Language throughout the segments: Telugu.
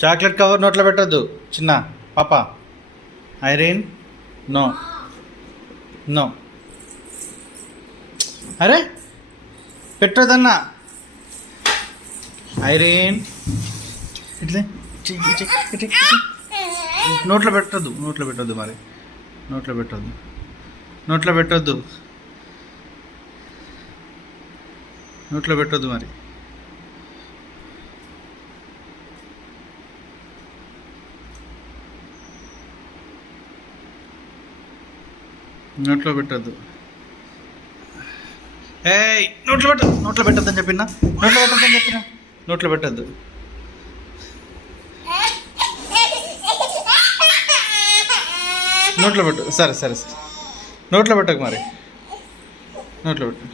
చాక్లెట్ కవర్ నోట్లో పెట్టద్దు చిన్న పాప. Irene no no. అరే పెట్టదన్నా. ఐరీన్ ఇట్లే నోట్లో పెట్టద్దు. నోట్లో పెట్టద్దు మరి. నోట్లో పెట్టద్దు. నోట్లో పెట్టద్దు. నోట్లో పెట్టద్దు మరి. నోట్లో పెట్టద్దు. ఏయ్ నోట్లో పెట్టద్దు. నోట్లో పెట్టద్దని చెప్పినా. నోట్లో పెట్టద్దని చెప్పినా. నోట్లో పెట్టద్దు. నోట్లో పెట్టు. సరే సరే సరే నోట్లో పెట్టకు మరి. నోట్లో పెట్టు.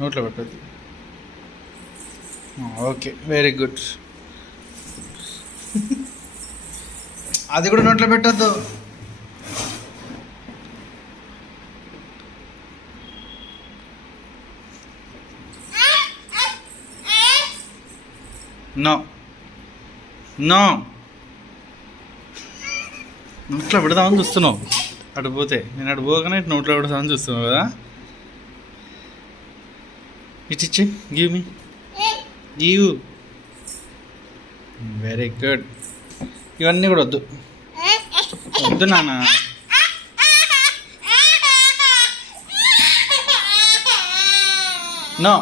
నోట్లో పెట్టద్దు. Okay very good. అది కూడా నోట్లో పెట్టద్దు. No no. నోట్లో పెడదామని చూస్తున్నావు. అటు పోతే నేను అటు పోగానే నోట్లో పెడదామని చూస్తున్నావు కదా. ఇచ్చి give me. Give. Very good. ఇవన్నీ కూడా వద్దు. వద్దు నాన్న. No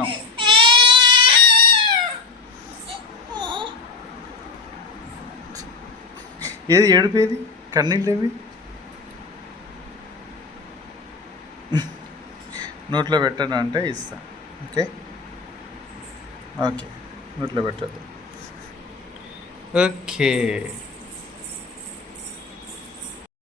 no. ఏది ఏడిపోయేది? కన్నీళ్ళు ఏవి? నోట్లో పెట్టను అంటే ఇస్తా. ఓకే ఓకే నోట్లో పెట్టద్దు. ఓకే